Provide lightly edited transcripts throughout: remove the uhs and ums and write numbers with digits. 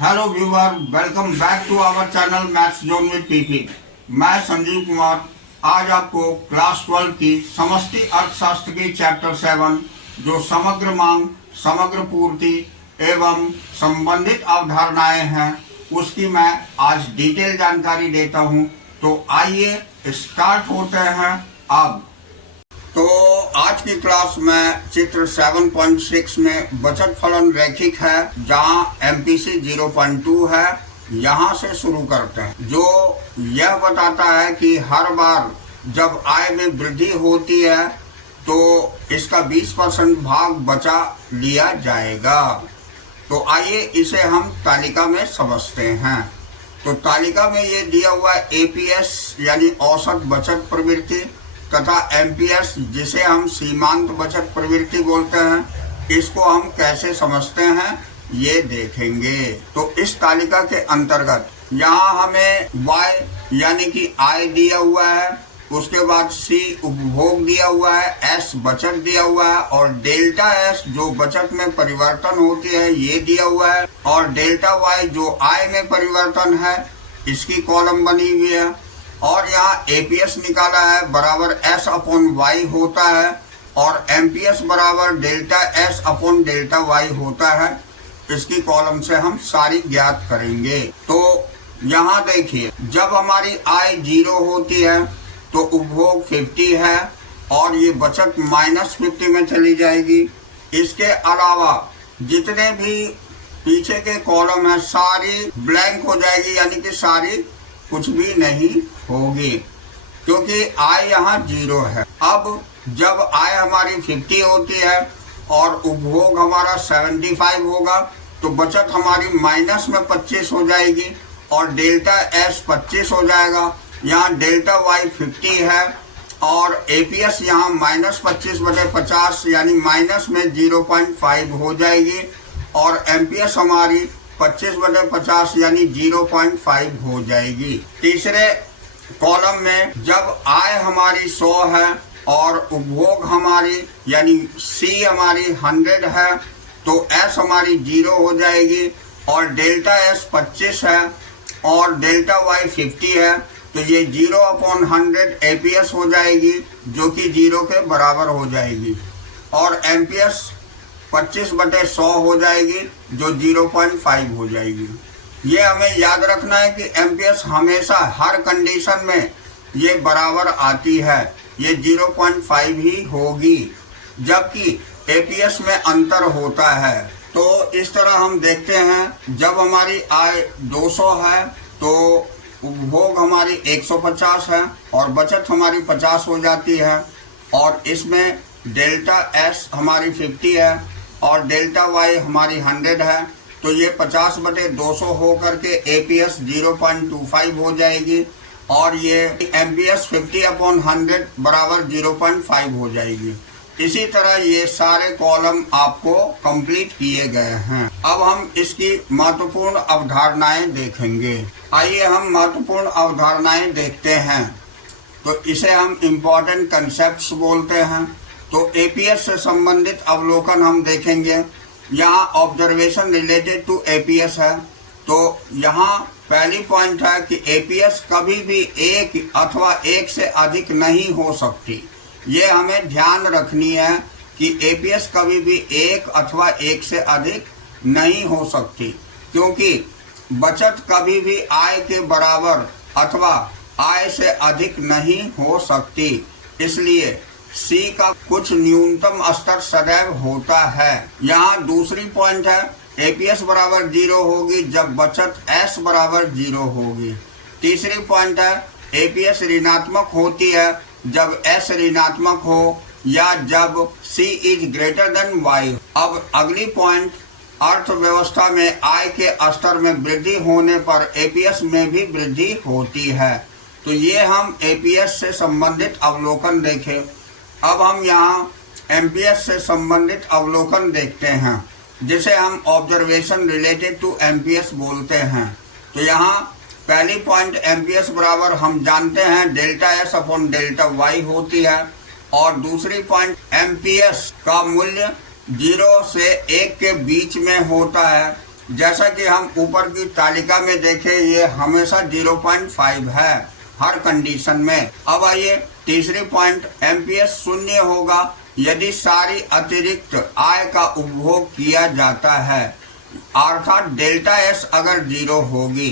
Hello viewer, welcome back to our channel Maths Zone with PP. मैं संजीव कुमार आज आपको class 12 की समष्टि अर्थशास्त्र की चैप्टर 7 जो समग्र मांग, समग्र पूर्ति एवं संबंधित अवधारणाएं हैं उसकी मैं आज डिटेल जानकारी देता हूं। तो आइए स्टार्ट होते हैं अब। तो आज की क्लास में चित्र 7.6 में बचत फलन रैखिक है जहां MPC 0.2 है। यहां से शुरू करते हैं जो यह बताता है कि हर बार जब आय में वृद्धि होती है तो इसका 20% भाग बचा लिया जाएगा। तो आइए इसे हम तालिका में समझते हैं। तो तालिका में ये दिया हुआ है APS यानी औसत बचत प्रवृत्ति तथा MPS जिसे हम सीमांत बचत प्रवृत्ति बोलते हैं। इसको हम कैसे समझते हैं ये देखेंगे। तो इस तालिका के अंतर्गत यहाँ हमें Y यानी कि आय दिया हुआ है, उसके बाद C उपभोग दिया हुआ है, S बचत दिया हुआ है और डेल्टा S जो बचत में परिवर्तन होती है ये दिया हुआ है और डेल्टा Y जो आय में परिवर्तन है इसकी कॉलम बनी हुई है। और यहाँ APS निकाला है बराबर S अपॉन Y होता है और MPS बराबर delta S upon delta Y होता है। इसकी कॉलम से हम सारी ज्ञात करेंगे। तो यहाँ देखिए, जब हमारी आय 0 होती है तो उपभोग 50 है और ये बचत -50 में चली जाएगी। इसके अलावा जितने भी पीछे के कॉलम है सारी ब्लैंक हो जाएगी यानी कि सारी कुछ भी नहीं होगी क्योंकि आय यहाँ 0 है। अब जब आय हमारी 50 होती है और उपभोग हमारा 75 होगा तो बचत हमारी माइनस में 25 हो जाएगी और डेल्टा S 25 हो जाएगा। यहाँ डेल्टा Y 50 है और APS यहाँ -25/50 यानी माइनस में 0.5 हो जाएगी और MPS हमारी 25/50 यानी 0.5 हो जाएगी। तीसरे कॉलम में जब आय हमारी 100 है और उपभोग हमारी यानी C हमारी 100 है तो S हमारी 0 हो जाएगी और डेल्टा S 25 है और डेल्टा Y 50 है तो ये 0/100 APS हो जाएगी जो कि 0 के बराबर हो जाएगी और MPS 25/100 हो जाएगी जो 0.5 हो जाएगी। ये हमें याद रखना है कि MPS हमेशा हर कंडीशन में ये बराबर आती है, ये 0.5 ही होगी जबकि APS में अंतर होता है। तो इस तरह हम देखते हैं जब हमारी आय 200 है तो उपभोग हमारी 150 है और बचत हमारी 50 हो जाती है और इसमें डेल्टा S हमारी 50 है और डेल्टा Y हमारी 100 है तो ये 50/200 हो करके APS 0.25 हो जाएगी और ये MPS 50/100 बराबर 0.5 हो जाएगी। इसी तरह ये सारे कॉलम आपको कंप्लीट किए गए हैं। अब हम इसकी महत्वपूर्ण अवधारणाएं देखेंगे। आइए हम महत्वपूर्ण अवधारणाएं देखते हैं। तो इसे हम इम्पोर्टेंट कंसेप्ट्स बोलते हैं। तो APS से संबंधित अवलोकन हम देखेंगे। यहाँ ऑब्जर्वेशन रिलेटेड टू APS है। तो यहाँ पहली पॉइंट है कि APS कभी भी एक अथवा एक से अधिक नहीं हो सकती। ये हमें ध्यान रखनी है कि APS कभी भी एक अथवा एक से अधिक नहीं हो सकती क्योंकि बचत कभी भी आय के बराबर अथवा आय से अधिक नहीं हो सकती। इसलिए C का कुछ न्यूनतम स्तर सदैव होता है। यहाँ दूसरी पॉइंट है APS बराबर 0 होगी जब बचत S बराबर 0 होगी। तीसरी पॉइंट है APS ऋणात्मक होती है जब S ऋणात्मक हो या जब C is greater than Y। अब अगली पॉइंट, अर्थव्यवस्था में आय के स्तर में वृद्धि होने पर APS में भी वृद्धि होती है। तो ये हम APS से संबंधित अवलोकन देखें। अब हम यहाँ MPS से संबंधित अवलोकन देखते हैं जिसे हम ऑब्जर्वेशन रिलेटेड टू MPS बोलते हैं। तो यहाँ पहली पॉइंट MPS बराबर हम जानते हैं delta S upon delta Y होती है और दूसरी पॉइंट MPS का मूल्य 0 से 1 के बीच में होता है जैसा कि हम ऊपर की तालिका में देखें, ये हमेशा 0.5 है हर कंडीशन में। अब आइए तीसरी पॉइंट, एमपीएस शून्य होगा यदि सारी अतिरिक्त आय का उपभोग किया जाता है, अर्थात डेल्टा एस अगर 0 होगी।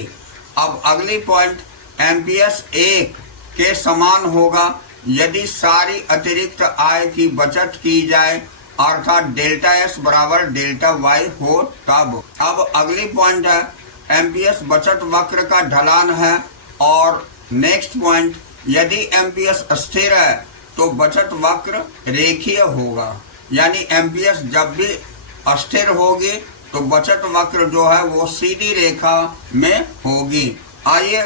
अब अगली पॉइंट, एमपीएस 1 के समान होगा यदि सारी अतिरिक्त आय की बचत की जाए, अर्थात डेल्टा एस बराबर डेल्टा वाई हो तब। अब अगली पॉइंट है, एमपीएस बचत वक्र का ढलान है। और नेक्स्ट पॉइंट, यदि एमपीएस स्थिर है तो बचत वक्र रेखीय होगा, यानी एमपीएस जब भी अस्थिर होगी तो बचत वक्र जो है वो सीधी रेखा में होगी। आइए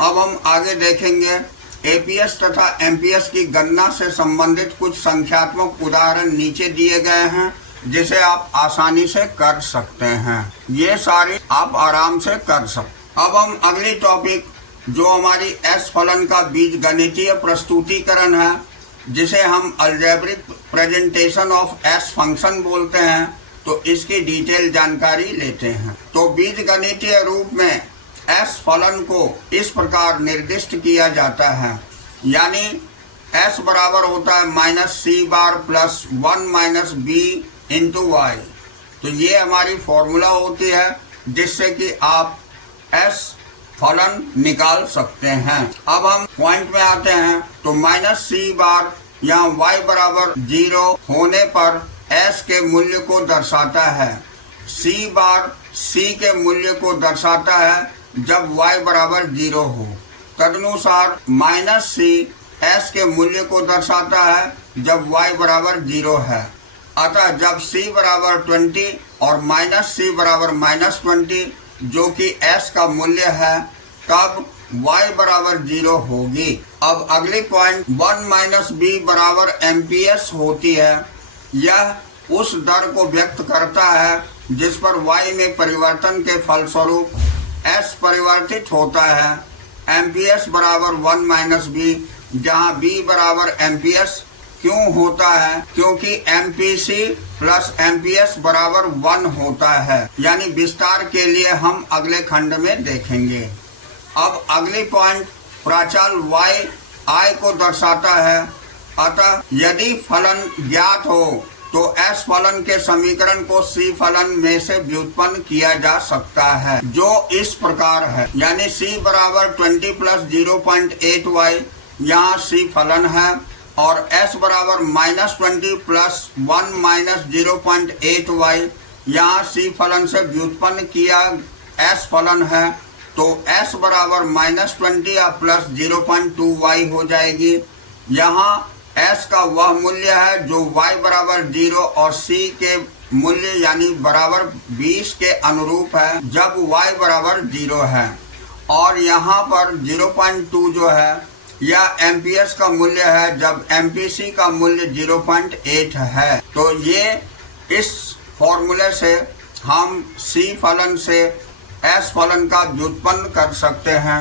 अब हम आगे देखेंगे एपीएस तथा एमपीएस की गणना से संबंधित कुछ संख्यात्मक उदाहरण नीचे दिए गए हैं, जिसे आप आसानी से कर सकते हैं। ये सारे आप आराम से कर सकते। अब हम अगली टॉपिक, जो हमारी एस फलन का बीजगणितीय प्रस्तुतिकरण है, जिसे हम algebraic presentation of S function बोलते हैं, तो इसकी डिटेल जानकारी लेते हैं। तो बीजगणितीय रूप में एस फलन को इस प्रकार निर्दिष्ट किया जाता है, यानी एस बराबर होता है minus C bar plus 1 minus B into Y. तो ये हमारी फॉर्मूला होती है जिससे कि आप एस फलन निकाल सकते हैं। अब हम पॉइंट में आते हैं, तो माइनस सी बार यहाँ वाई बराबर 0 होने पर एस के मूल्य को दर्शाता है, सी बार सी के मूल्य को दर्शाता है जब y बराबर 0 हो। तदनुसार माइनस सी एस के मूल्य को दर्शाता है जब y बराबर 0 है। अतः जब c बराबर 20 और माइनस सी बराबर माइनस 20 जो कि s का मूल्य है, तब y बराबर 0 होगी। अब अगली पॉइंट, 1 माइनस बी बराबर एमपीएस होती है। यह उस दर को व्यक्त करता है जिस पर y में परिवर्तन के फलस्वरूप S परिवर्तित होता है। एमपीएस बराबर 1 माइनस बी, जहाँ b बराबर एमपीएस क्यों होता है, क्योंकि एमपीसी प्लस एमपीएस बराबर 1 होता है। यानी विस्तार के लिए हम अगले खंड में देखेंगे। अब अगली पॉइंट, प्राचल y आय को दर्शाता है। अतः यदि फलन ज्ञात हो तो एस फलन के समीकरण को सी फलन में से व्युत्पन्न किया जा सकता है, जो इस प्रकार है, यानी सी बराबर 20 प्लस 0.8 वाई, यहाँ सी फलन है, और एस बराबर माइनस 20 प्लस 1 माइनस 0.8 वाई, यहाँ सी फलन से व्युत्पन्न किया एस फलन है। तो एस बराबर माइनस 20 या प्लस 0.2 वाई हो जाएगी। यहाँ S का वह मूल्य है जो y बराबर 0 और C के मूल्य यानी बराबर 20 के अनुरूप है जब y बराबर 0 है। और यहाँ पर 0.2 जो है यह एमपीएस का मूल्य है जब एमपीसी का मूल्य 0.8 है। तो ये इस फॉर्मूले से हम C फलन से S फलन का व्युत्पन्न कर सकते हैं,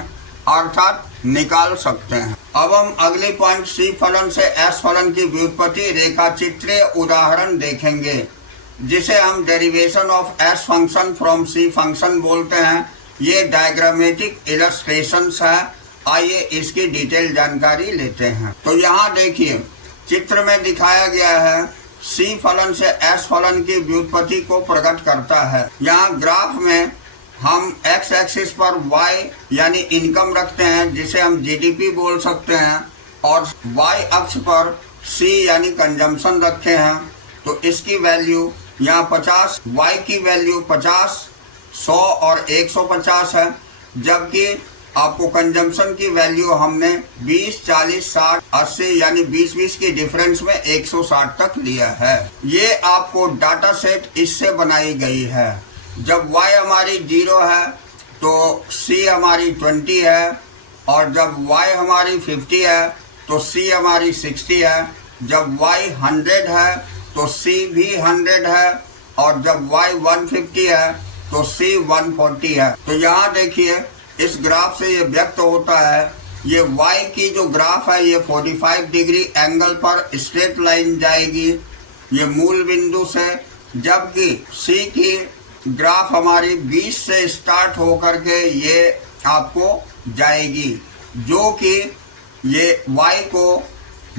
अर्थात निकाल सकते हैं। अब हम अगले पॉइंट, सी फलन से एस फलन की व्युत्पत्ति रेखा चित्रीय उदाहरण देखेंगे, जिसे हम derivation of S function from C function बोलते हैं। ये डायग्रामेटिक इलस्ट्रेशंस है। आइए इसकी डिटेल जानकारी लेते हैं। तो यहाँ देखिए, चित्र में दिखाया गया है सी फलन से एस फलन की व्युत्पत्ति को प्रकट करता है। यहाँ ग्राफ में हम एक्स एक्सिस पर y यानी इनकम रखते हैं, जिसे हम जीडीपी बोल सकते हैं, और y अक्ष पर c यानी कंजम्पशन रखे हैं। तो इसकी वैल्यू यहाँ 50, y की वैल्यू 50, 100 और 150 है, जबकि आपको कंजम्पशन की वैल्यू हमने 20, 40, 60, 80 यानी 20-20 की डिफरेंस में 160 तक लिया है। ये आपको डाटा सेट इससे बनाई गई है। जब y हमारी 0 है तो c हमारी 20 है, और जब y हमारी 50 है तो c हमारी 60 है। जब y 100 है तो c भी 100 है, और जब y 150 है तो c 140 है। तो यहाँ देखिए, इस ग्राफ से ये व्यक्त होता है, ये y की जो ग्राफ है ये 45 डिग्री एंगल पर स्ट्रेट लाइन जाएगी ये मूल बिंदु से, जबकि c की ग्राफ हमारी 20 से स्टार्ट होकर के ये आपको जाएगी, जो कि ये y को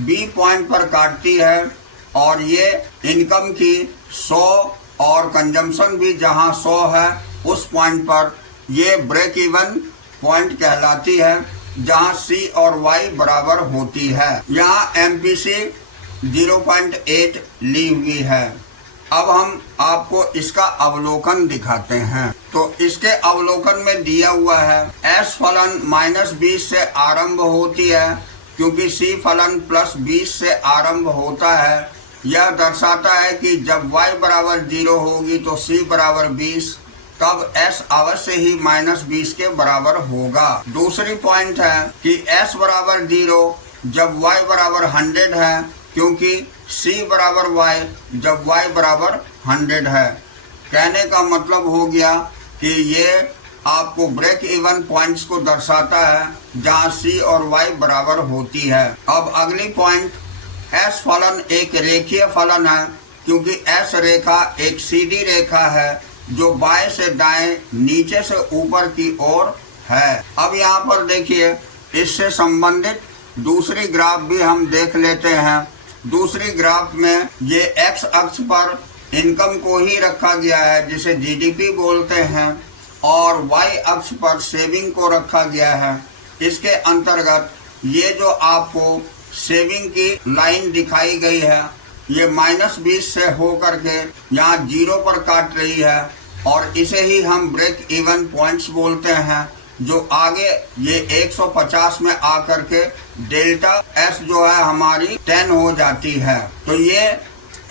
B पॉइंट पर काटती है और ये इनकम की 100 और कंजम्पशन भी जहां 100 है उस पॉइंट पर ये ब्रेक इवन पॉइंट कहलाती है, जहां C और Y बराबर होती है। यहाँ MPC 0.8 ली हुई है। अब हम आपको इसका अवलोकन दिखाते हैं। तो इसके अवलोकन में दिया हुआ है S फलन -20 से आरंभ होती है, क्योंकि C फलन +20 से आरंभ होता है। यह दर्शाता है कि जब y बराबर 0 होगी तो C बराबर 20, तब S अवश्य ही -20 के बराबर होगा। दूसरी पॉइंट है कि S बराबर 0 जब y बराबर 100 है, क्योंकि C बराबर y जब y बराबर 100 है। कहने का मतलब हो गया कि ये आपको ब्रेक इवन पॉइंट्स को दर्शाता है जहां C और y बराबर होती है। अब अगली पॉइंट, S फलन एक रेखीय फलन है, क्योंकि S रेखा एक सीधी रेखा है जो बाएं से दाएं, नीचे से ऊपर की ओर है। अब यहाँ पर देखिए, इससे संबंधित दूसरी ग्राफ भी हम देख लेते हैं। दूसरी ग्राफ में ये x अक्ष पर इनकम को ही रखा गया है, जिसे जीडीपी बोलते हैं, और y अक्ष पर सेविंग को रखा गया है। इसके अंतर्गत ये जो आपको सेविंग की लाइन दिखाई गई है, ये -20 से होकर के यहाँ 0 पर काट रही है, और इसे ही हम ब्रेक इवन पॉइंट्स बोलते हैं, जो आगे ये 150 में आकर के डेल्टा S जो है हमारी 10 हो जाती है। तो ये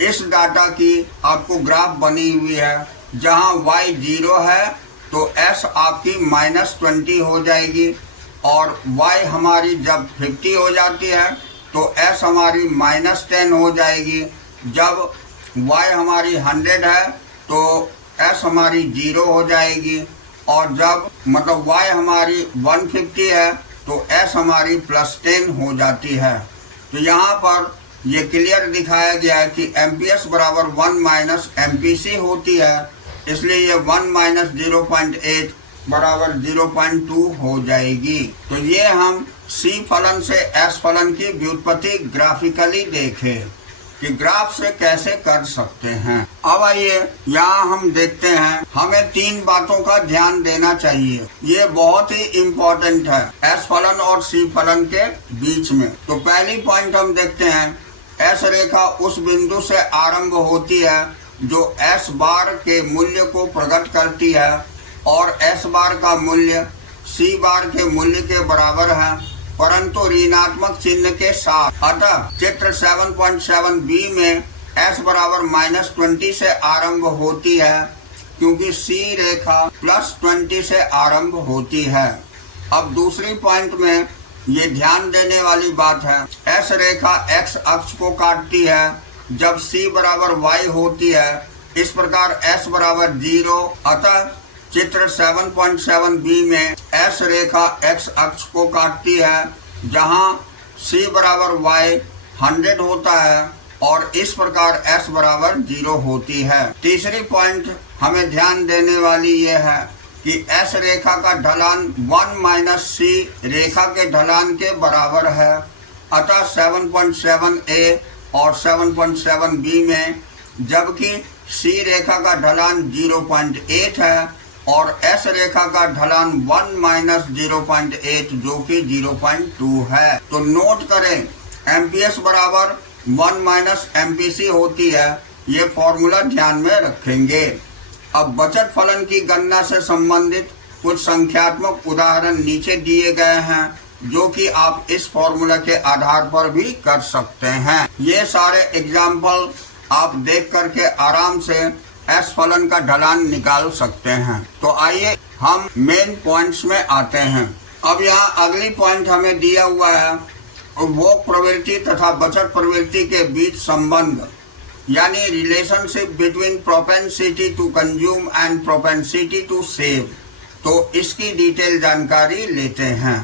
इस डाटा की आपको ग्राफ बनी हुई है, जहां y 0 है तो S आपकी -20 हो जाएगी, और y हमारी जब 50 हो जाती है तो S हमारी -10 हो जाएगी। जब y हमारी 100 है तो S हमारी 0 हो जाएगी, और जब मतलब y हमारी 150 है तो S हमारी +10 हो जाती है। तो यहाँ पर ये क्लियर दिखाया गया है कि MPS बराबर 1 - MPC होती है, इसलिए ये 1 - 0.8 बराबर 0.2 हो जाएगी। तो ये हम C फलन से S फलन की व्युत्पत्ति ग्राफिकली देखें कि ग्राफ से कैसे कर सकते हैं। अब आइए यहाँ हम देखते हैं, हमें 3 बातों का ध्यान देना चाहिए। ये बहुत ही इम्पोर्टेंट है S फलन और C फलन के बीच में। तो पहली पॉइंट हम देखते हैं, S रेखा उस बिंदु से आरंभ होती है जो S बार के मूल्य को प्रकट करती है, और S बार का मूल्य C बार के मूल्य के बराबर है, परंतु ऋणात्मक चिन्ह के साथ। अतः चित्र 7.7b में S बराबर -20 से आरंभ होती है, क्योंकि C रेखा +20 से आरंभ होती है। अब दूसरी पॉइंट में ये ध्यान देने वाली बात है, S रेखा X अक्ष को काटती है जब C बराबर Y होती है। इस प्रकार S बराबर 0, अतः चित्र 7.7b में S रेखा X अक्ष को काटती है, जहां C बराबर Y 100 होता है, और इस प्रकार S बराबर 0 होती है। तीसरी पॉइंट हमें ध्यान देने वाली ये है कि S रेखा का ढलान 1 - C रेखा के ढलान के बराबर है। अतः 7.7a और 7.7b में जबकि C रेखा का ढलान 0.8 है और S रेखा का ढलान 1 - 0.8 जो कि 0.2 है। तो नोट करें, MPS बराबर 1 - MPC होती है। ये फॉर्मूला ध्यान में रखेंगे। अब बचत फलन की गणना से संबंधित कुछ संख्यात्मक उदाहरण नीचे दिए गए हैं, जो कि आप इस फॉर्मूला के आधार पर भी कर सकते हैं। ये सारे एग्जाम्पल आप देख करके आराम से S फलन का ढलान निकाल सकते हैं। तो आइए हम मेन पॉइंट्स में आते हैं। अब यहाँ अगली पॉइंट हमें दिया हुआ है, उपभोग प्रवृत्ति तथा बचत प्रवृत्ति के बीच संबंध, यानी relationship between propensity to consume and propensity to save. तो इसकी डिटेल जानकारी लेते हैं।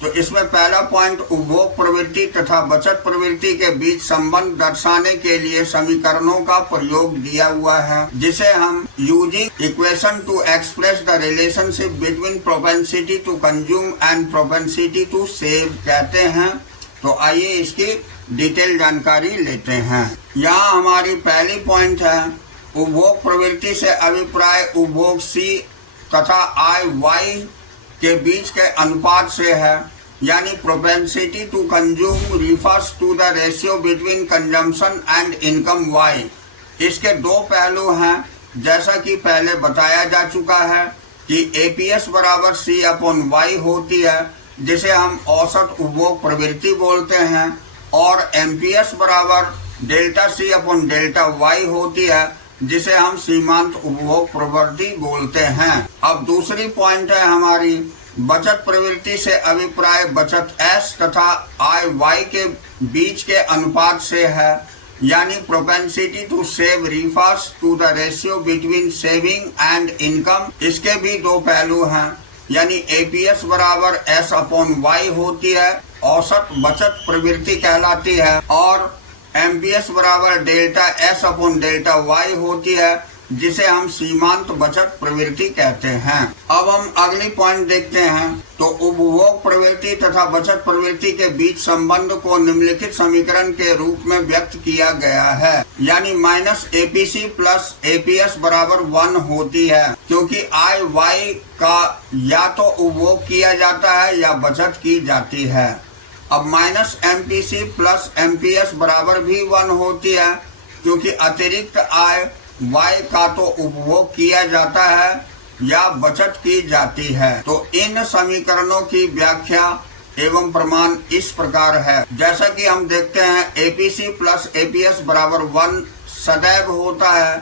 तो इसमें पहला पॉइंट उपभोग प्रवृत्ति तथा बचत प्रवृत्ति के बीच संबंध दर्शाने के लिए समीकरणों का प्रयोग दिया हुआ है, जिसे हम using equation to express the relationship between propensity to consume and propensity to save कहते हैं। तो आइए इसकी डिटेल जानकारी लेते हैं। यहाँ हमारी पहली पॉइंट है, उपभोग प्रवृत्ति से अभिप्राय उपभोग C तथा आय Y के बीच के अनुपात से है, यानी propensity to consume refers to the ratio between consumption and income Y। इसके दो पहलू हैं, जैसा कि पहले बताया जा चुका है कि APS बराबर C/Y होती है, जिसे हम औसत उपभोग प्रवृत्ति बोलते हैं, और MPS बराबर डेल्टा C/डेल्टा Y होती है, जिसे हम सीमांत उपभोग प्रवृत्ति बोलते हैं। अब दूसरी पॉइंट है हमारी, बचत प्रवृत्ति से अभिप्राय बचत S तथा आय Y के बीच के अनुपात से है, यानी propensity to save refers to the ratio between saving and income. इसके भी दो पहलू हैं, यानी APS बराबर S/Y होती है, औसत बचत प्रवृत्ति कहलाती है, और MPS बराबर डेल्टा S/डेल्टा Y होती है, जिसे हम सीमांत बचत प्रवृत्ति कहते हैं। अब हम अगली पॉइंट देखते हैं। तो उपभोग प्रवृत्ति तथा बचत प्रवृत्ति के बीच संबंध को निम्नलिखित समीकरण के रूप में व्यक्त किया गया है, यानी -APC प्लस APS बराबर 1 होती है, क्योंकि आय Y का या तो उपभोग किया जाता है या बचत की जाती है। अब -MPC प्लस MPS बराबर भी 1 होती है, क्योंकि अतिरिक्त आय Y का तो उपभोग किया जाता है या बचत की जाती है। तो इन समीकरणों की व्याख्या एवं प्रमाण इस प्रकार है, जैसा कि हम देखते हैं APC प्लस APS बराबर 1 सदैव होता है,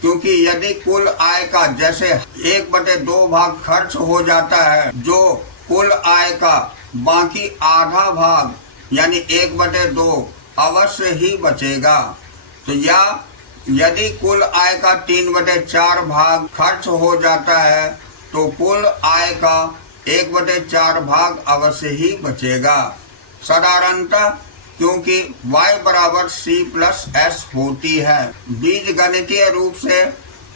क्योंकि यदि कुल आय का जैसे 1/2 भाग खर्च हो जाता है, जो कुल आय का बाकी आधा भाग यानी 1/2 अवश्य ही बचेगा। तो या यदि कुल आय का 3/4 भाग खर्च हो जाता है, तो कुल आय का 1/4 भाग अवश्य ही बचेगा। साधारणतः क्योंकि Y बराबर C प्लस S होती है। बीज गणितीय रूप से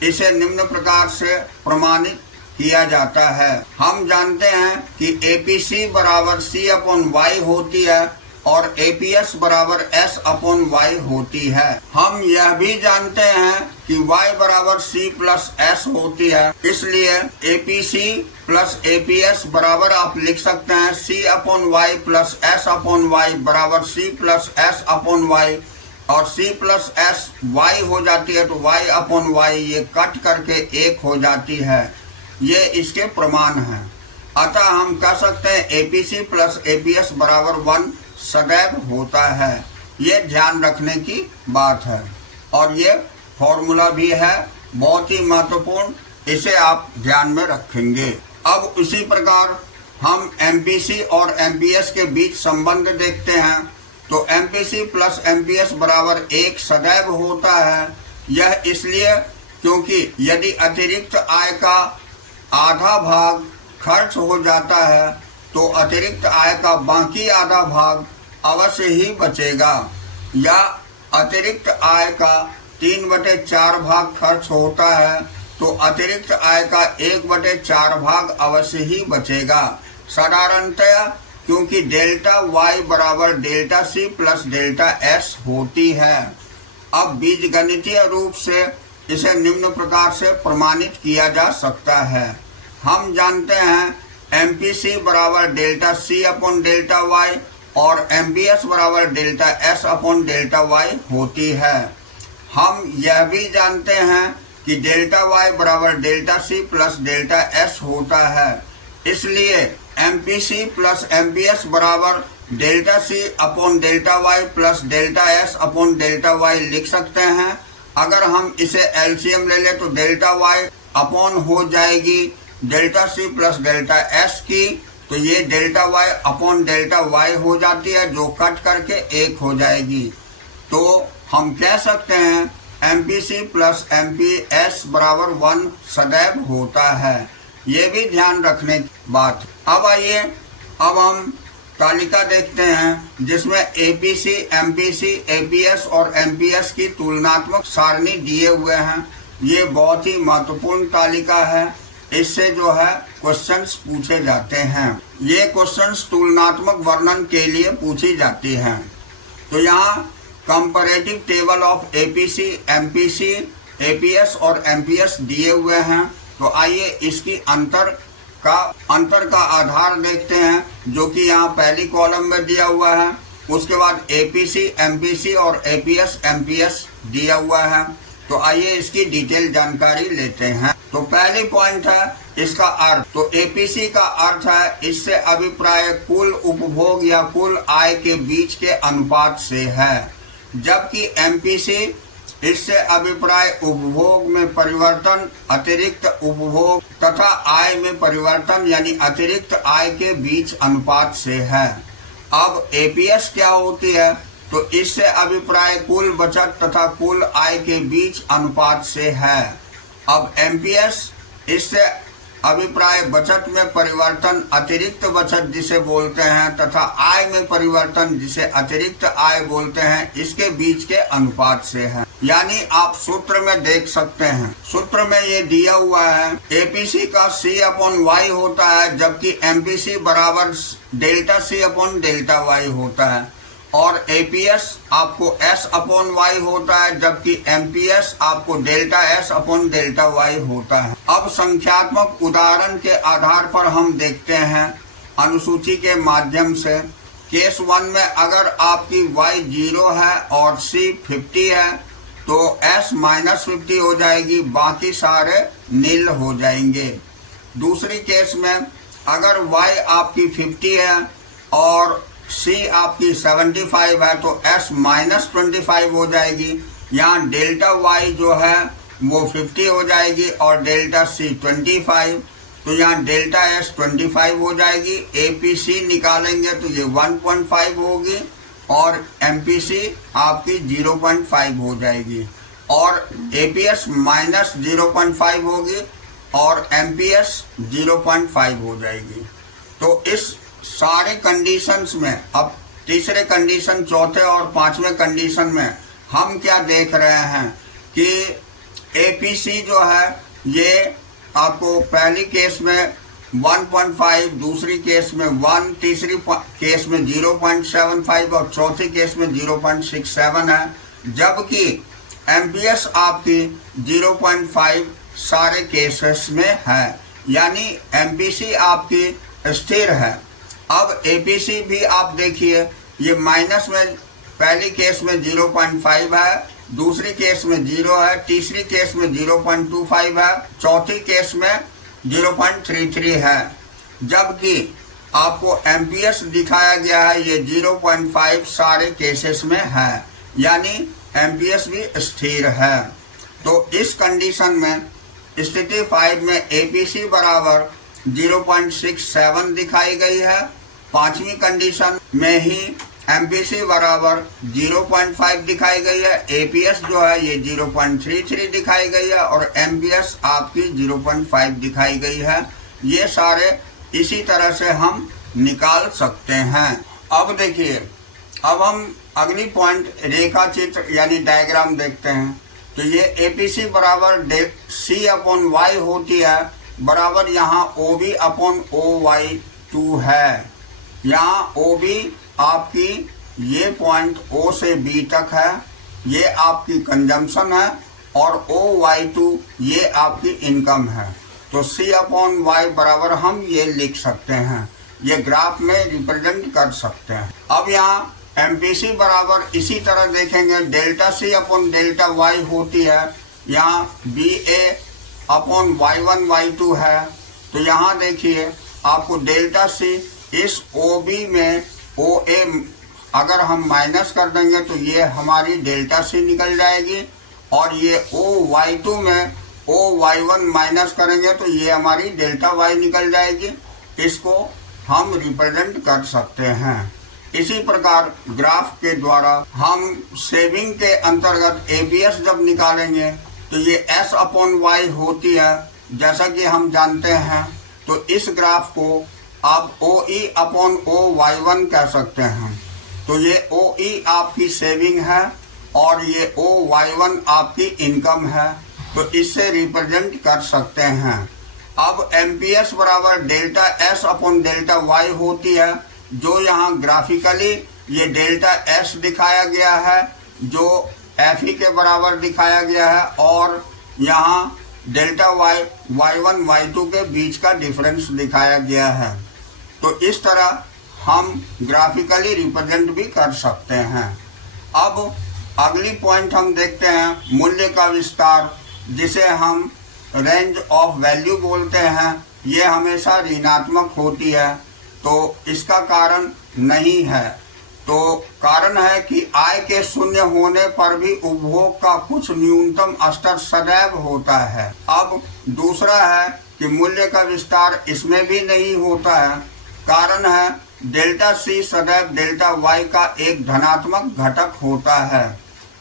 इसे निम्न प्रकार से प्रमाणित किया जाता है। हम जानते हैं कि APC बराबर C/Y होती है और APS बराबर S/Y होती है। हम यह भी जानते हैं कि Y बराबर C प्लस S होती है, इसलिए APC प्लस APS बराबर आप लिख सकते हैं C/Y प्लस S/Y बराबर C प्लस S/Y, और C प्लस S Y हो जाती है, तो Y/Y ये कट करके 1 हो जाती है। ये इसके प्रमाण हैं। अतः हम कह सकते हैं APC प्लस APS बराबर 1 सदैव होता है। ये ध्यान रखने की बात है, और ये फॉर्मूला भी है बहुत ही महत्वपूर्ण, इसे आप ध्यान में रखेंगे। अब इसी प्रकार हम MPC और MPS के बीच संबंध देखते हैं। तो MPC प्लस MPS बराबर 1 सदैव होता है। यह इसलिए क्योंकि यदि अतिरिक्त आय का आधा भाग खर्च हो जाता है, तो अतिरिक्त आय का बाकी आधा भाग अवश्य ही बचेगा, या अतिरिक्त आय का 3/4 भाग खर्च होता है, तो अतिरिक्त आय का 1/4 भाग अवश्य ही बचेगा। साधारणतया क्योंकि डेल्टा Y बराबर delta C plus delta S होती है। अब बीजगणितीय रूप से इसे निम्न प्रकार से प्रमाणित किया जा सकता है। हम जानते हैं MPC बराबर डेल्टा C/डेल्टा Y और MPS बराबर डेल्टा S/डेल्टा Y होती है। हम यह भी जानते हैं कि डेल्टा Y बराबर delta C plus delta S होता है, इसलिए MPC प्लस MPS बराबर डेल्टा C/डेल्टा Y प्लस डेल्टा S/डेल्टा Y लिख सकते हैं। अगर हम इसे LCM ले लें तो डेल्टा Y अपॉन हो जाएगी delta C plus delta S की, तो ये delta Y upon delta Y हो जाती है, जो कट करके 1 हो जाएगी। तो हम कह सकते हैं MPC प्लस MPS बराबर 1 सदैव होता है। ये भी ध्यान रखने की बात। अब आइए, अब हम तालिका देखते हैं जिसमें एपीसी, एमपीसी, एपीएस और एमपीएस की तुलनात्मक सारणी दिए हुए हैं। ये बहुत ही महत्वपूर्ण तालिका है। इससे जो है क्वेश्चंस पूछे जाते हैं। ये क्वेश्चंस तुलनात्मक वर्णन के लिए पूछी जाती हैं। तो यहाँ comparative table of APC, MPC, APS और एमपीएस दिए हुए हैं। तो आइए इसकी अंतर का आधार देखते हैं, जो कि यहाँ पहली कॉलम में दिया हुआ है। उसके बाद एपीसी, एमपीसी और एपीएस, एमपीएस दिया हुआ है। तो आइए इसकी डिटेल जानकारी लेते हैं। तो पहली पॉइंट है इसका अर्थ। तो एपीसी का अर्थ है इससे अभिप्राय कुल उपभोग या कुल आय के बीच के अनुपात से है, जबकि एमपीसी इससे अभिप्राय उपभोग में परिवर्तन, अतिरिक्त उपभोग तथा आय में परिवर्तन यानी अतिरिक्त आय के बीच अनुपात से है। अब एपीएस क्या होती है? तो इससे अभिप्राय कुल बचत तथा कुल आय के बीच अनुपात से है। अब एमपीएस इससे अभिप्राय बचत में परिवर्तन, अतिरिक्त बचत जिसे बोलते हैं, तथा आय में परिवर्तन जिसे अतिरिक्त आय बोलते हैं, इसके बीच के अनुपात से है। यानी आप सूत्र में देख सकते हैं, सूत्र में ये दिया हुआ है एपीसी का C/Y होता है, जबकि एमपीसी बराबर डेल्टा C/डेल्टा Y होता है, और एपीएस आपको S/Y होता है, जबकि एमपीएस आपको डेल्टा S/डेल्टा Y होता है। अब संख्यात्मक उदाहरण के आधार पर हम देखते हैं अनुसूची के माध्यम से। केस 1 में अगर आपकी Y 0 है और C 50 है तो S -50 हो जाएगी, बाकी सारे नील हो जाएंगे। दूसरी केस में अगर Y आपकी 50 है और C आपकी 75 है तो S -25 हो जाएगी। यहाँ डेल्टा Y जो है वो 50 हो जाएगी और डेल्टा C 25, तो यहाँ डेल्टा S 25 हो जाएगी। APC निकालेंगे तो ये 1.5 होगी और MPC आपकी 0.5 हो जाएगी, और APS -0.5 होगी और MPS 0.5 हो जाएगी। तो इस सारे कंडीशंस में अब तीसरे कंडीशन, चौथे और पांचवें कंडीशन में हम क्या देख रहे हैं कि एपीसी जो है ये आपको पहली केस में 1.5, दूसरी केस में 1, तीसरी केस में 0.75 और चौथी केस में 0.67 है, जबकि एमपीएस आपकी 0.5 सारे केसेस में है। यानी एमपीसी आपकी स्थिर है। अब एपीसी भी आप देखिए, ये माइनस में पहली केस में 0.5 है, दूसरी केस में 0 है, तीसरी केस में 0.25 है, चौथी केस में 0.33 है, जबकि आपको एमपीएस दिखाया गया है ये 0.5 सारे केसेस में है, यानी एमपीएस भी स्थिर है। तो इस कंडीशन में स्थिति 5 में एपीसी बराबर 0.67 दिखाई गई है। पांचवी कंडीशन में ही एमपीसी बराबर 0.5 दिखाई गई है, एपीएस जो है ये 0.33 दिखाई गई है और एमपीएस आपकी 0.5 दिखाई गई है। ये सारे इसी तरह से हम निकाल सकते हैं। अब देखिए, अब हम अगली पॉइंट रेखा चित्र यानी डायग्राम देखते हैं। तो ये एपीसी बराबर C/Y होती है, बराबर यहाँ OB/OY2 है। यहाँ OB आपकी ये पॉइंट O से B तक है, ये आपकी कंजम्पशन है, और OY2 ये आपकी इनकम है। तो C/Y बराबर हम ये लिख सकते हैं, ये ग्राफ में रिप्रेजेंट कर सकते हैं। अब यहाँ एमपीसी बराबर इसी तरह देखेंगे, डेल्टा C/डेल्टा Y होती है, यहाँ BA/Y1 Y2 है। तो यहाँ देखिए आपको डेल्टा C इस OB में OA अगर हम माइनस कर देंगे तो ये हमारी डेल्टा C निकल जाएगी, और ये OY2 में OY1 माइनस करेंगे तो ये हमारी डेल्टा Y निकल जाएगी। इसको हम रिप्रेजेंट कर सकते हैं। इसी प्रकार ग्राफ के द्वारा हम सेविंग के अंतर्गत एपीएस जब निकालेंगे तो ये S/Y होती है, जैसा कि हम जानते हैं। तो इस ग्राफ को अब OE अपॉन OY1 कह सकते हैं। तो ये OE आपकी सेविंग है और ये OY1 आपकी इनकम है, तो इससे रिप्रेजेंट कर सकते हैं। अब MPS बराबर delta S upon delta Y होती है, जो यहाँ ग्राफिकली ये डेल्टा S दिखाया गया है, जो FE के बराबर दिखाया गया है, और यहाँ डेल्टा Y Y1 Y2 के बीच का डिफरेंस दिखाया गया है। तो इस तरह हम ग्राफिकली रिप्रेजेंट भी कर सकते हैं। अब अगली पॉइंट हम देखते हैं मूल्य का विस्तार, जिसे हम रेंज ऑफ वैल्यू बोलते हैं। ये हमेशा ऋणात्मक होती है, तो इसका कारण नहीं है। तो कारण है कि आय के शून्य होने पर भी उपभोग का कुछ न्यूनतम स्तर सदैव होता है। अब दूसरा है कि मूल्य का विस्तार इसमें भी नहीं होता है। कारण है डेल्टा C सदैव डेल्टा Y का एक धनात्मक घटक होता है।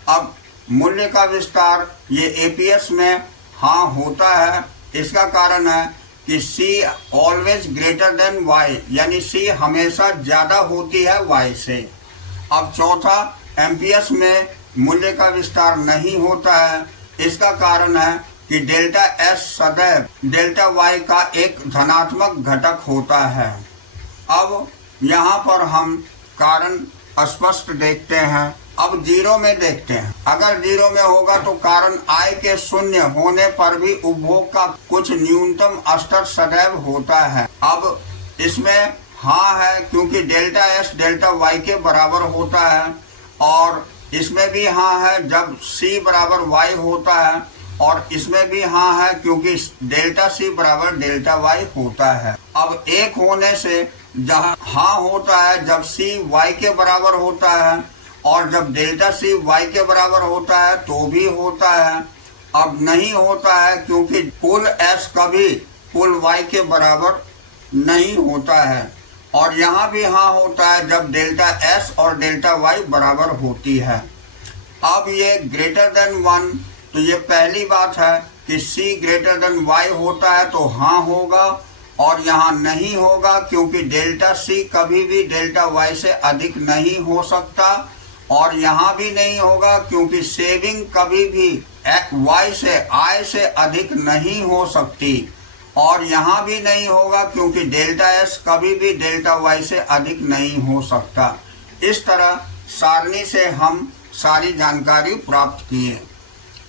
अब मूल्य का विस्तार ये APS में हाँ होता है। इसका कारण है कि C always greater than Y, यानी C हमेशा ज्यादा होती है Y से। अब चौथा, MPS में मूल्य का विस्तार नहीं होता है। इसका कारण है कि डेल्टा S सदैव डेल्टा Y का एक धनात्मक घटक होता है। अब यहाँ पर हम कारण स्पष्ट देखते हैं। अब जीरो में देखते हैं। अगर जीरो में होगा तो कारण आय के शून्य होने पर भी उपभोग का कुछ न्यूनतम स्तर सदैव होता है। अब इसमें हाँ है, क्योंकि डेल्टा S डेल्टा Y के बराबर होता है, और इसमें भी हाँ है जब C बराबर Y होता है, और इसमें भी हाँ है क्योंकि डेल्टा C बराबर डेल्टा Y होता है। अब एक होने से जहाँ हाँ होता है जब C Y के बराबर होता है, और जब डेल्टा C Y के बराबर होता है तो भी होता है। अब नहीं होता है क्योंकि कुल S कभी कुल Y के बराबर नहीं होता है, और यहाँ भी हाँ होता है जब डेल्टा S और डेल्टा Y बराबर होती है। अब ये ग्रेटर देन 1, तो ये पहली बात है कि C ग्रेटर देन Y होता है तो हाँ होगा, और यहाँ नहीं होगा क्योंकि डेल्टा C कभी भी डेल्टा Y से अधिक नहीं हो सकता, और यहाँ भी नहीं होगा क्योंकि सेविंग कभी भी Y से आय से अधिक नहीं हो सकती, और यहाँ भी नहीं होगा क्योंकि डेल्टा S कभी भी डेल्टा Y से अधिक नहीं हो सकता। इस तरह सारणी से हम सारी जानकारी प्राप्त किए।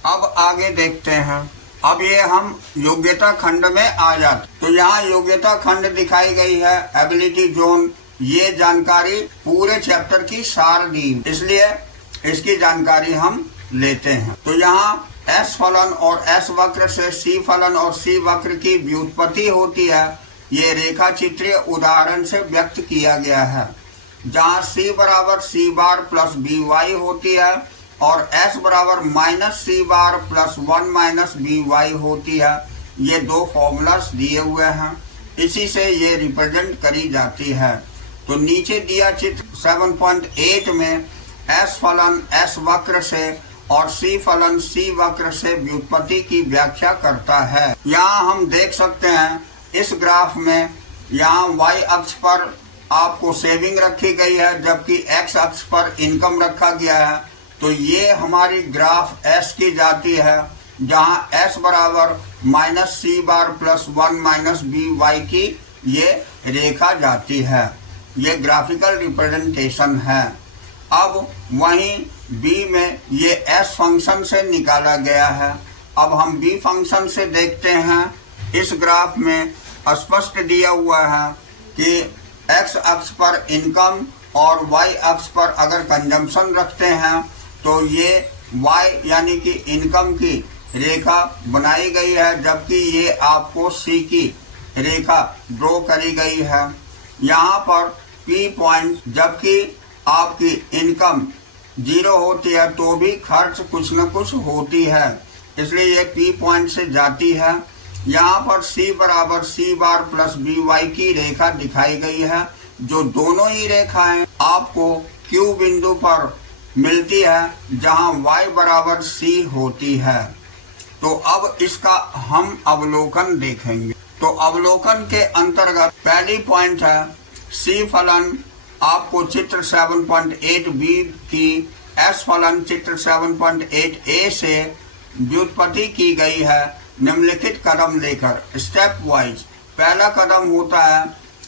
अब आगे देखते हैं। अब ये हम योग्यता खंड में आ जाते, तो यहाँ योग्यता खंड दिखाई गई है, एबिलिटी जोन। ये जानकारी पूरे चैप्टर की सार दी, इसलिए इसकी जानकारी हम लेते हैं। तो यहाँ S फलन और S वक्र से C फलन और C वक्र की व्युत्पत्ति होती है। ये रेखा चित्रीय उदाहरण से व्यक्त किया गया है, जहाँ C बराबर C बार प्लस BY होती है, और S बराबर minus C bar plus 1 minus BY होती है। ये दो फॉर्मूलास दिए हुए हैं, इसी से ये रिप्रेजेंट करी जाती है। तो नीचे दिया चित्र 7.8 में S फलन S वक्र से और C फलन C वक्र से व्युत्पत्ति की व्याख्या करता है। यहाँ हम देख सकते हैं इस ग्राफ में, यहाँ Y अक्ष पर आपको सेविंग रखी गई है, जबकि X अक्ष पर इनकम रखा गया है। तो ये हमारी ग्राफ S की जाती है, जहाँ S बराबर minus C bar plus 1 minus BY की ये रेखा जाती है। ये ग्राफिकल रिप्रेजेंटेशन है। अब वहीं B में ये S फंक्शन से निकाला गया है। अब हम B फंक्शन से देखते हैं। इस ग्राफ में स्पष्ट दिया हुआ है कि X अक्ष पर इनकम और Y अक्ष पर अगर कंजम्पशन रखते हैं तो ये Y यानी कि इनकम की रेखा बनाई गई है, जबकि ये आपको C की रेखा ड्रॉ करी गई है। यहाँ पर P पॉइंट, जबकि आपकी इनकम 0 होती है तो भी खर्च कुछ न कुछ होती है, इसलिए ये P पॉइंट से जाती है। यहाँ पर C बराबर C बार प्लस BY की रेखा दिखाई गई है, जो दोनों ही रेखाएं आपको Q बिंदु पर मिलती है, जहाँ Y बराबर C होती है। तो अब इसका हम अवलोकन देखेंगे। तो अवलोकन के अंतर्गत पहली पॉइंट है सी फलन आपको चित्र 7.8 बी की एस फलन चित्र 7.8 ए से व्युत्पत्ति की गई है निम्नलिखित कदम लेकर स्टेप वाइज। पहला कदम होता है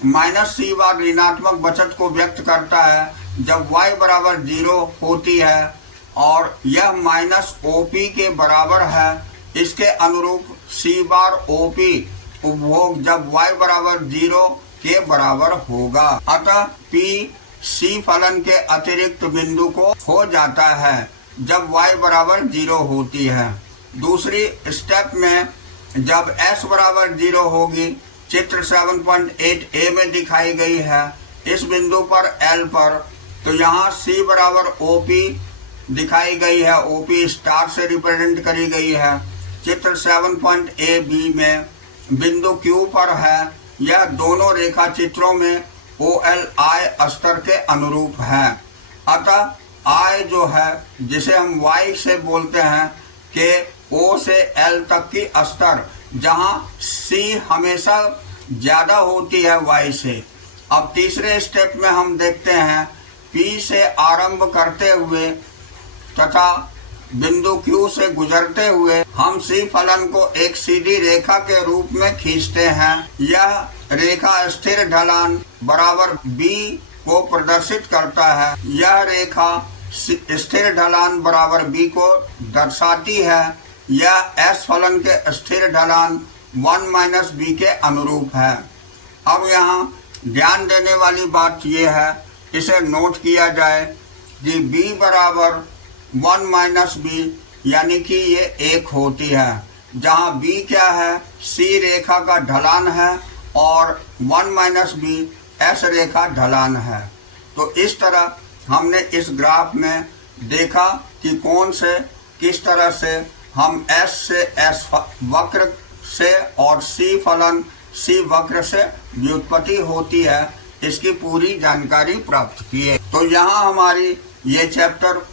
माइनस सी बार ऋणात्मक बचत को व्यक्त करता है जब y बराबर 0 होती है और यह माइनस OP के बराबर है। इसके अनुरूप सी बार OP उपभोग जब y बराबर 0 के बराबर होगा। अतः P C फलन के अतिरिक्त बिंदु को हो जाता है जब y बराबर 0 होती है। दूसरी स्टेप में जब s बराबर 0 होगी, चित्र 7.8 ए में दिखाई गई है इस बिंदु पर L पर, तो यहाँ C बराबर OP दिखाई गई है, OP स्टार से रिप्रेजेंट करी गई है। चित्र 7.8 बी में बिंदु Q पर है। यह दोनों रेखा चित्रों में OLI स्तर के अनुरूप है। अतः I जो है जिसे हम Y से बोलते हैं कि O से L तक की स्तर, जहां C हमेशा ज्यादा होती है Y से। अब तीसरे स्टेप में हम देखते हैं P से आरंभ करते हुए तथा बिंदु Q से गुजरते हुए हम C फलन को एक सीधी रेखा के रूप में खींचते हैं। यह रेखा स्थिर ढलान बराबर B को प्रदर्शित करता है। यह रेखा स्थिर ढलान बराबर B को दर्शाती है। यह S फलन के स्थिर ढलान 1 - B के अनुरूप है। अब यहाँ ध्यान देने वाली बात यह है, इसे नोट किया जाए कि B बराबर 1 - B यानी कि ये 1 होती है, जहाँ B क्या है, C रेखा का ढलान है और 1 - B S रेखा ढलान है। तो इस तरह हमने इस ग्राफ में देखा कि कौन से किस तरह से हम S से S वक्र से और C फलन C वक्र से व्युत्पत्ति होती है, इसकी पूरी जानकारी प्राप्त किए। तो यहाँ हमारी ये चैप्टर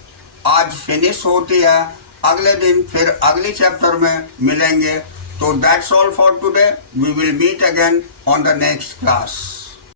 आज फिनिश होती है। अगले दिन फिर अगली चैप्टर में मिलेंगे। तो that's all for today. We will meet again on the next class.